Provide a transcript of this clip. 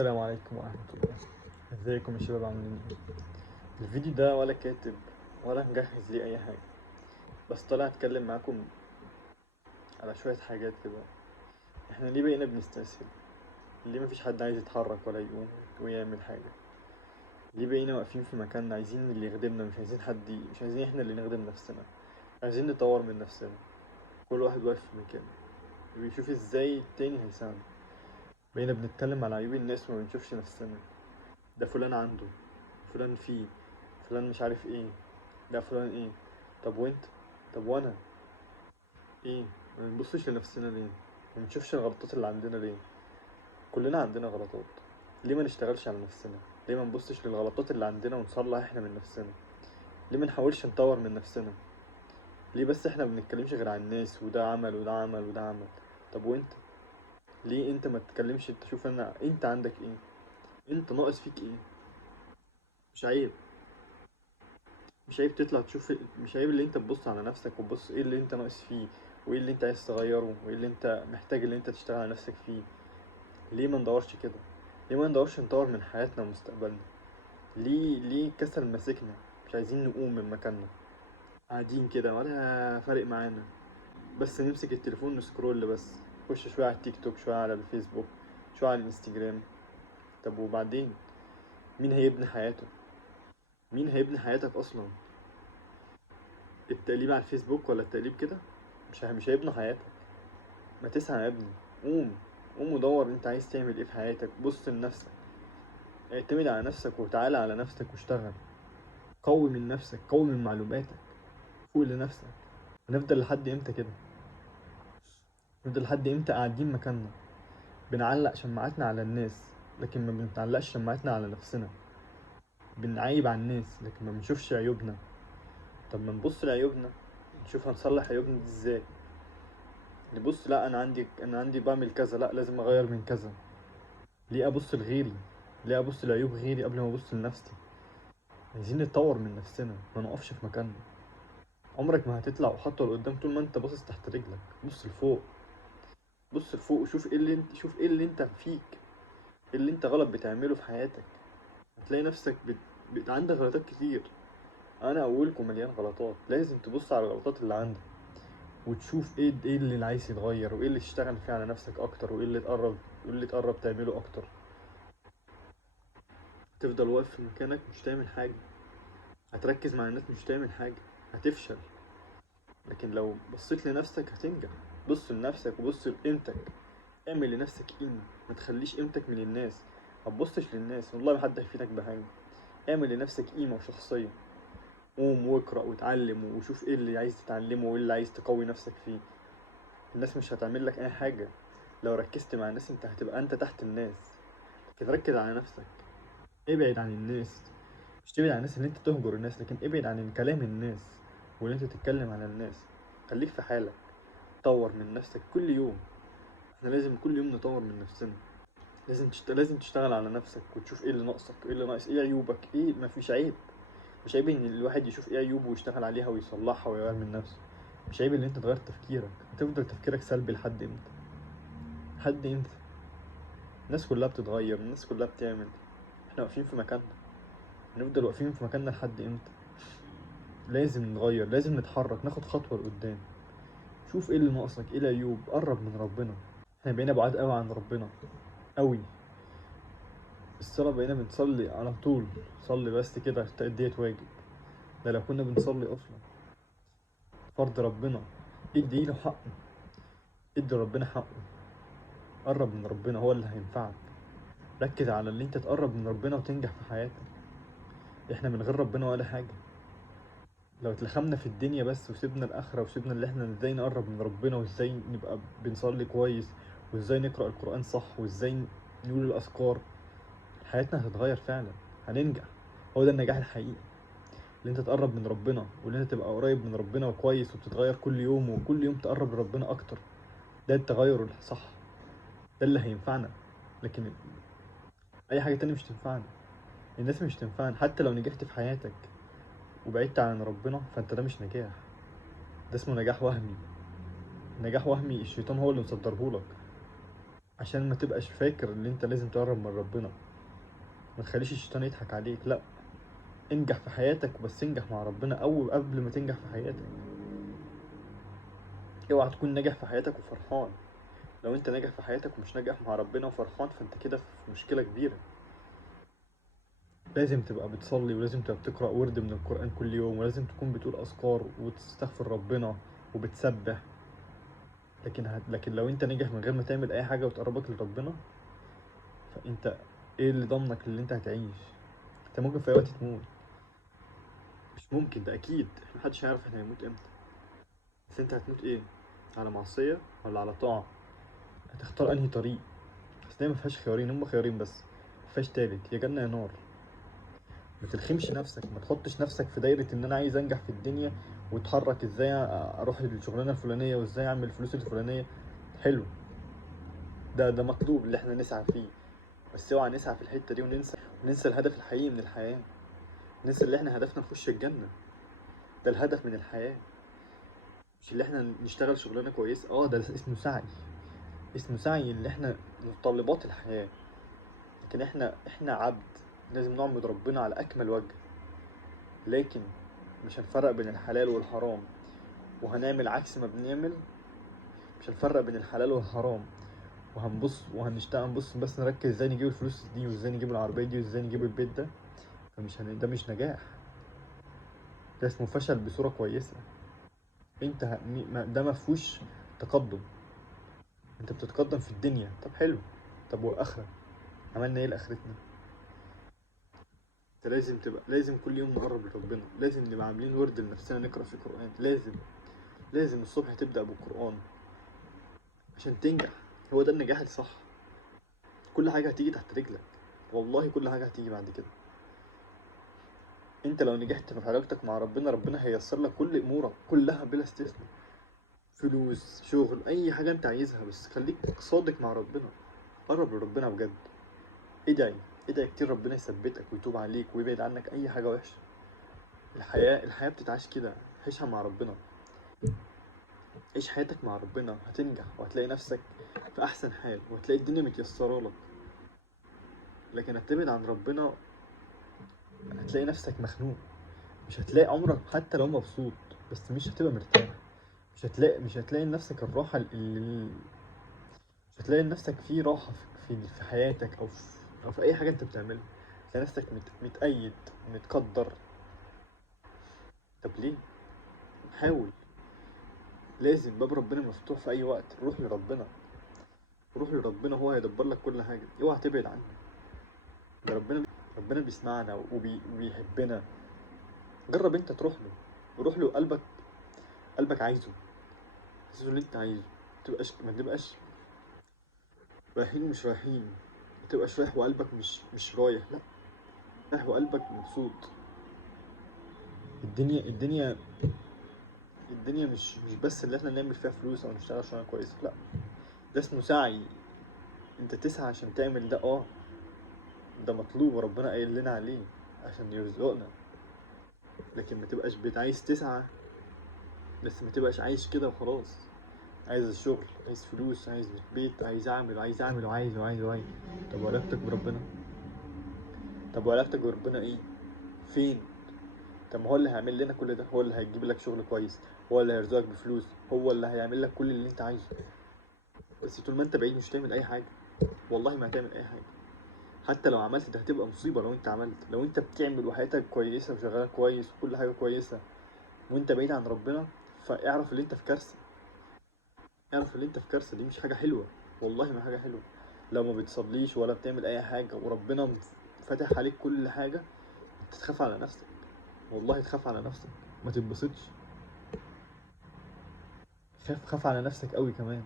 السلام عليكم ورحمة الله. ازيكم يا شباب، عاملين ايه؟ الفيديو ده ولا كاتب ولا مجهز ليه اي حاجة، بس طالع اتكلم معاكم على شوية حاجات كده. احنا ليه بقينا بنستسهل؟ ليه مفيش حد عايز يتحرك ولا يقوم ويعمل حاجة؟ ليه بقينا واقفين في مكاننا عايزين اللي يخدمنا، مش عايزين احنا اللي نخدم نفسنا؟ عايزين نطور من نفسنا. كل واحد واقف في مكانه بيشوف ازاي التاني هيساعده. بقينا بنتكلم على عيوب الناس وما بنشوفش نفسنا. ده فلان عنده، فلان فيه، فلان مش عارف ايه، ده فلان ايه. طب وانت؟ طب وانا ايه؟ ما بنبصش لنفسنا ليه؟ ما بنشوفش الغلطات اللي عندنا ليه؟ كلنا عندنا غلطات. ليه ما نشتغلش على نفسنا؟ ليه ما نبصش للغلطات اللي عندنا ونصلح احنا من نفسنا؟ ليه ما نحاولش نطور من نفسنا؟ ليه بس احنا ما بنتكلمش غير عن الناس، وده عمل وده عمل وده عمل؟ طب وانت؟ ليه انت ما تتكلمش تشوف انت عندك ايه؟ انت ناقص فيك ايه؟ مش عيب؟ مش عيب تطلع تشوف؟ مش عيب اللي انت تبص على نفسك وتبص ايه اللي انت ناقص فيه، وايه اللي انت عايز تغيره، وايه اللي انت محتاج اللي انت تشتغل على نفسك فيه؟ ليه ما ندورش كده؟ ليه ما ندورش نطور من حياتنا ومستقبلنا؟ ليه كسل ماسكنا؟ مش عايزين نقوم من مكاننا، قاعدين كده ولا فارق معانا، بس نمسك التليفون نسكرول بس، نخش شوية على التيك توك، شوية على الفيسبوك، شوية على الانستجرام. طب وبعدين؟ مين هيبني حياته؟ مين هيبني حياتك اصلا؟ التقليب على الفيسبوك ولا التقليب كده مش هيبني حياتك. ما تسعى يا ابني، قوم. قوم ودور انت عايز تعمل ايه في حياتك، بص لنفسك، اعتمد على نفسك وتعالى على نفسك واشتغل. قوي من نفسك، قوي من معلوماتك، فوق لنفسك. هنفضل لحد امتى كده؟ نفضل لحد امتى قاعدين مكاننا بنعلق شماعتنا على الناس لكن ما بنتعلقش شماعتنا على نفسنا؟ بنعيب على الناس لكن ما بنشوفش عيوبنا. طب ما نبص لعيوبنا، نشوف هنصلح عيوبنا دي ازاي. نبص، لا انا عندي بعمل كذا، لا لازم اغير من كذا. ليه ابص لغيري؟ ليه ابص لعيوب غيري قبل ما ابص لنفسي؟ عايزين نتطور من نفسنا، ما نقفش في مكاننا. عمرك ما هتطلع خطوه لقدام طول ما انت باصص تحت رجلك. بص لفوق، بص لفوق وشوف ايه اللي انت فيك، ايه اللي انت غلط بتعمله في حياتك. هتلاقي نفسك عندك غلطات كتير. انا اولكم مليان غلطات. لازم تبص على الغلطات اللي عندك وتشوف ايه اللي عايز يتغير، وايه اللي تشتغل فيه على نفسك اكتر، وايه اللي تقرب تعمله اكتر. تفضل واقف في مكانك مش تعمل حاجه، هتركز مع الناس مش تعمل حاجه، هتفشل. لكن لو بصيت لنفسك هتنجح. بص لنفسك وبص لقيمتك، اعمل لنفسك قيمة، ما تخليش قيمتك من الناس. ما تبصش للناس، والله ما حد هيفيدك بحاجة. اعمل لنفسك قيمة وشخصية. قوم واقرأ واتعلم وشوف ايه اللي عايز تتعلمه وايه اللي عايز تقوي نفسك فيه. الناس مش هتعمل لك اي حاجة. لو ركزت مع الناس انت هتبقى انت تحت الناس. لكن ركز على نفسك، ابعد عن الناس. مش تبعد عن الناس اللي انت تهجر الناس، لكن ابعد عن كلام الناس واللي انت تتكلم على الناس. خليك في حالك، طور من نفسك كل يوم. احنا لازم كل يوم نطور من نفسنا. لازم تشتغل على نفسك وتشوف ايه اللي ناقصك، ايه اللي ناقص، ايه عيوبك، ايه مفيش عيب. مش عيب ان الواحد يشوف ايه عيوبه ويشتغل عليها ويصلحها ويغير من نفسه. مش عيب ان انت تغير تفكيرك. هتفضل تفكيرك سلبي لحد امتى؟ لحد امتى؟ الناس كلها بتتغير، الناس كلها بتعمل، احنا واقفين في مكاننا. هنفضل واقفين في مكاننا لحد امتى؟ لازم نتغير، لازم نتحرك، ناخد خطوة لقدام. شوف ايه اللي ناقصك، ايه العيوب، قرب من ربنا. احنا بقينا بعاد قوي عن ربنا، قوي. الصلاة بقينا بنصلي على طول، صلي بس كده تأدية واجب. ده لو كنا بنصلي أصلا فرض ربنا. ادي له حقه، ادي ربنا حقه. قرب من ربنا، هو اللي هينفعك. ركز على اللي انت تقرب من ربنا وتنجح في حياتك. احنا من غير ربنا ولا حاجة. لو اتلخمنا في الدنيا بس وسيبنا الآخرة وسيبنا اللي احنا ازاي نقرب من ربنا وازاي نبقى بنصلي كويس وازاي نقرأ القرآن صح وازاي نقول الأذكار، حياتنا هتتغير فعلا، هننجح. هو ده النجاح الحقيقي، اللي انت تقرب من ربنا واللي انت تبقى قريب من ربنا وكويس وبتتغير كل يوم وكل يوم تقرب لربنا اكتر. ده التغير الصح، ده اللي هينفعنا. لكن اي حاجة تانية مش تنفعنا. الناس مش تنفعنا. حتى لو نجحت في حياتك وبعدت عن ربنا فانت ده مش نجاح، ده اسمه نجاح وهمي. نجاح وهمي الشيطان هو اللي مصدرهولك. عشان ما تبقاش فاكر ان انت لازم تقرب من ربنا. ما تخليش الشيطان يضحك عليك، لا، انجح في حياتك بس انجح مع ربنا أول قبل ما تنجح في حياتك. اوعى تكون ناجح في حياتك وفرحان. لو انت ناجح في حياتك ومش ناجح مع ربنا وفرحان، فانت كده في مشكلة كبيرة. لازم تبقى بتصلي، ولازم تبقى بتقرأ ورد من القرآن كل يوم، ولازم تكون بتقول أذكار وتستغفر ربنا وبتسبح. لكن لو انت ناجح من غير ما تعمل اي حاجة وتقربك لربنا، فانت ايه اللي ضمنك اللي انت هتعيش؟ انت ممكن في اي وقت تموت. مش ممكن، ده اكيد، محدش هيعرف احنا هنموت امتى. بس انت هتموت ايه؟ على معصية ولا على طاعة؟ هتختار انهي طريق؟ بس ده مفيهاش خيارين، هما خيارين بس، مفيهاش تالت، يا جنة يا نار. ما تلخمش نفسك، ما تحطش نفسك في دايرة ان انا عايز انجح في الدنيا واتحرك ازاي اروح للشغلانة الفلانية وازاي اعمل الفلوس الفلانية. حلو، ده مطلوب اللي احنا نسعى فيه. بس اوعى نسعى في الحتة دي وننسى الهدف الحقيقي من الحياة. ننسى اللي احنا هدفنا نخش الجنة. ده الهدف من الحياة، مش اللي احنا نشتغل شغلانة كويسة. اه، ده اسمه سعي. اسمه سعي اللي احنا متطلبات الحياة. لكن احنا عبد، لازم نعبد ربنا على اكمل وجه. لكن مش هنفرق بين الحلال والحرام، وهنعمل عكس ما بنعمل. مش هنفرق بين الحلال والحرام، وهنبص وهنشتغل نبص بس نركز ازاي نجيب الفلوس دي وازاي نجيب العربية دي وازاي نجيب البيت ده. ده مش نجاح، ده اسمه فشل بصورة كويسة. انت ده مفهوش تقدم. انت بتتقدم في الدنيا، طب حلو. طب والاخرة عملنا ايه لاخرتنا؟ انت لازم كل يوم نقرب لربنا، لازم نبقى عاملين ورد لنفسنا نقرا في القرآن. لازم الصبح تبدأ بالقرآن عشان تنجح. هو ده النجاح الصح. كل حاجة هتيجي تحت رجلك، والله كل حاجة هتيجي بعد كده. انت لو نجحت في علاقتك مع ربنا، ربنا هييسر لك كل امورك كلها بلا استثناء. فلوس، شغل، اي حاجة انت عايزها، بس خليك صادق مع ربنا. قرب لربنا بجد. ادعي، ادعي كتير ربنا يثبتك ويتوب عليك ويبعد عنك اي حاجة وحشة. الحياة بتتعاش كده، عيشها مع ربنا. عيش حياتك مع ربنا، هتنجح وهتلاقي نفسك في احسن حال وهتلاقي الدنيا متيسرة لك. لكن هتبعد عن ربنا، هتلاقي نفسك مخنوق. مش هتلاقي عمرك حتى لو مبسوط، بس مش هتبقى مرتاح. مش هتلاقي لنفسك الراحة مش هتلاقي لنفسك في راحة في حياتك أو في أي حاجة أنت بتعملها. تلاقي نفسك متأيد، متقدر. طب ليه؟ حاول. لازم باب ربنا مفتوح في أي وقت. روح لربنا، هو هيدبر لك كل حاجة. اوعى تبعد عنه. ده ربنا بيسمعنا وبيحبنا. جرب انت تروح له. روح له، قلبك عايزه. عايزه اللي انت عايزه. ما تبقاش رايحين مش رايحين. ما تبقاش رايح وقلبك مش رايح، لا، رايح وقلبك مبسوط. الدنيا الدنيا مش بس اللي احنا نعمل فيها فلوس او نشتغل شغلانه كويسه، لا، ده اسمه سعي. انت تسعى عشان تعمل ده، ده مطلوب وربنا قايل لنا عليه عشان يرزقنا. لكن ما تبقاش عايز تسعى بس ما تبقاش عايش كده وخلاص. عايز الشغل، عايز فلوس، عايز بيت، عايز اعمل وعايز اعمل وعايز وعايز وعايز. طب وعلاقتك بربنا؟ طب وعلاقتك بربنا ايه؟ فين؟ طب ما هو اللي هيعمل لنا كل ده، هو اللي هيجيب لك شغل كويس، هو اللي هيرزقك بفلوس، هو اللي هيعمل لك كل اللي انت عايزه. بس طول ما انت بعيد مش هتعمل اي حاجه. والله ما هتعمل اي حاجه. حتى لو عملت ده هتبقى مصيبه. لو انت بتعمل وحياتك كويسه وشغال كويس وكل حاجه كويسه وانت بعيد عن ربنا، فاعرف اللي انت في كارثه. اعرف اللي انت في كارثه، دي مش حاجه حلوه. والله ما حاجه حلوه. لو ما بتصليش ولا بتعمل اي حاجه وربنا فاتح عليك كل حاجه، انت تخاف على نفسك. والله تخاف على نفسك، ما تتبسطش. خاف على نفسك قوي كمان.